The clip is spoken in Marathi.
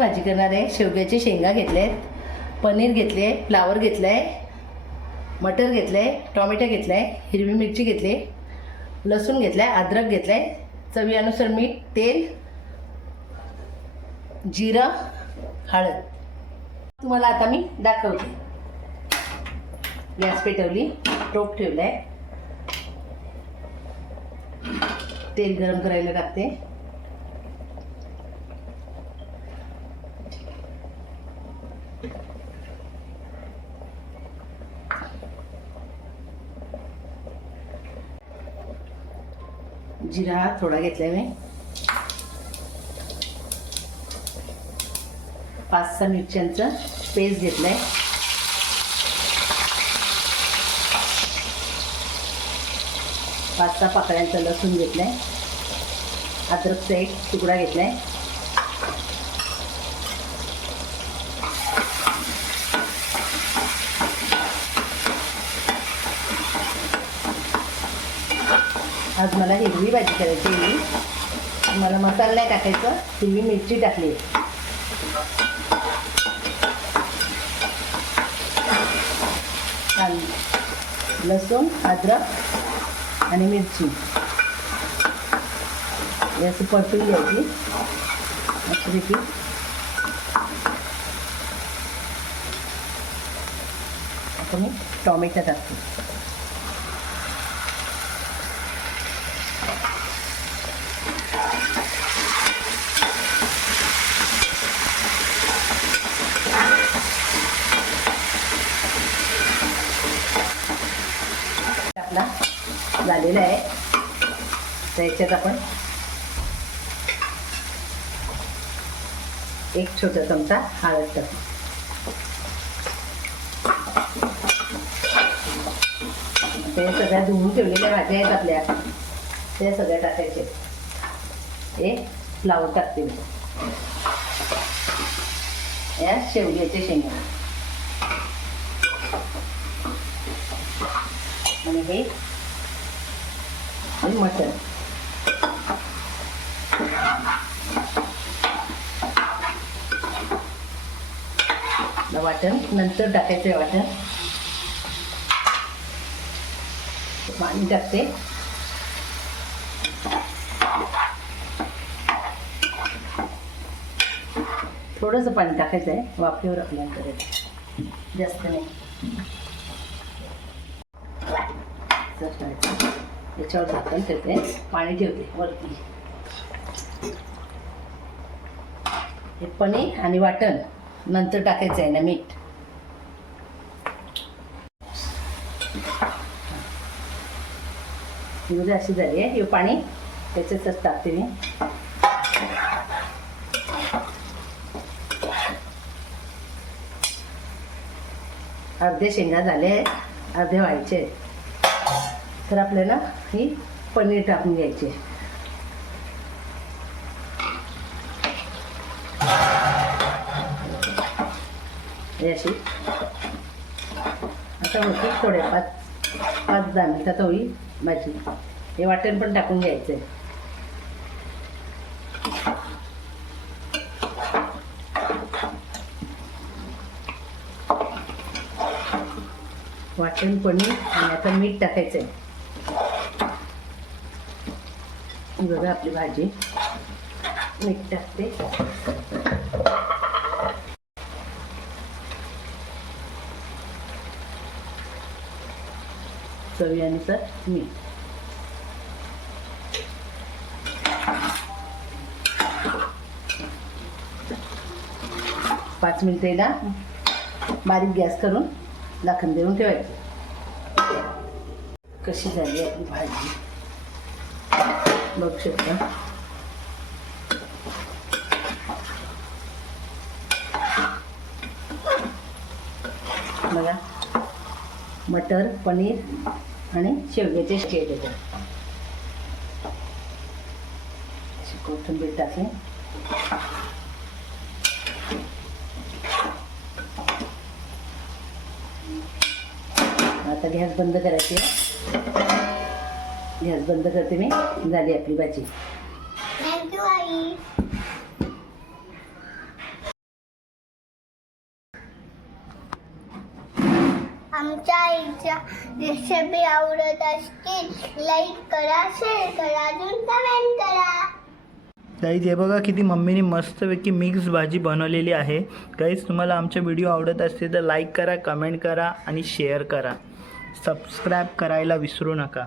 भाजी करणार आहे. शेवग्याचे शेंगा घेतले आहेत पनीर घेतले फ्लावर घेतलं आहे मटर घेतलं आहे टॉमॅटो घेतलं आहे हिरवी मिरची घेतली लसूण घेतलं आहे अद्रक घेतलं आहे चवीनुसार मीठ तेल जिरं हळद. तुम्हाला आता मी दाखवते. गॅस पेटवली टोप ठेवला आहे तेल गरम करायला टाकते. जिरा हा थोडा घेतलाय मी. पाच सहा मिरच्यांचं पेस्ट घेतलंय. पाच सहा पाकळ्यांचा लसूण घेतलाय. अद्रकचा एक तुकडा घेतलाय. आज मला हिरवी भाजी करायची आहे. मला मसाला नाही टाकायचा हिरवी मिरची टाकली कांदा लसूण अद्रक आणि मिरची. याची असं परतून घ्यायची. मस्तपैकी आता मी टॉमॅटो टाकते. आपला झालेला आहे. तर याच्यात आपण एक छोटा चमचा हळद टाकू. ते सगळ्या धुवून ठेवलेल्या भाज्या आहेत आपल्या. त्या सगळ्या टाकायचे हे फ्लावर टाकते मी. या शेवग्याच्या शेंगा. आणि हे. आणि मटण. वाटण नंतर टाकायचं वाटण. पाणी टाकते. थोडंसं पाणी टाकायचं आहे वाफेवर आपल्याला करायचं जास्त नाही. असं ठेवायचं. याच्यावर झाकण ठेवते पाणी ठेवते वरती. हे पनीर आणि वाटण नंतर टाकायचं आहे ना मीठ. म्हणजे अशी झाली आहे. हे पाणी त्याच्यातच टाकते मी. अर्धे शेंगा झाले आहेत अर्धे व्हायचे आहेत. तर आपल्याला ही पनीर टाकून घ्यायची. अशी. आता होती थोड्या पाच पाच दहा मिनिटात होईल भाजी. हे वाटण पण टाकून घ्यायचं आहे वाटण पनीर आणि आता मीठ टाकायचं आहे ही बघा आपली भाजी मीठ टाकते चवीनुसार मीठ पाच मिनिटे ना बारीक गॅस करून दाखण देऊन ठेवायचं कशी झाली आपली भाजी बघू शकता. बघा. मटर पनीर आणि शेवग्याचे शेट येतात कोथिंबीर टाकली आता गॅस बंद करायची गॅस बंद करते मी. झाली आपली भाजी. थँक्यू आई. आमच्या आईच्या रेसिपी आवडत असतील लाईक करा शेअर करा अजून कमेंट करा. गाईज हे बघा किती मम्मीने मस्तपैकी मिक्स भाजी बनवलेली आहे. गाईज तुम्हाला आमचे व्हिडिओ आवडत असतील तर लाईक करा कमेंट करा आणि शेअर करा. सबस्क्राईब करायला विसरू नका.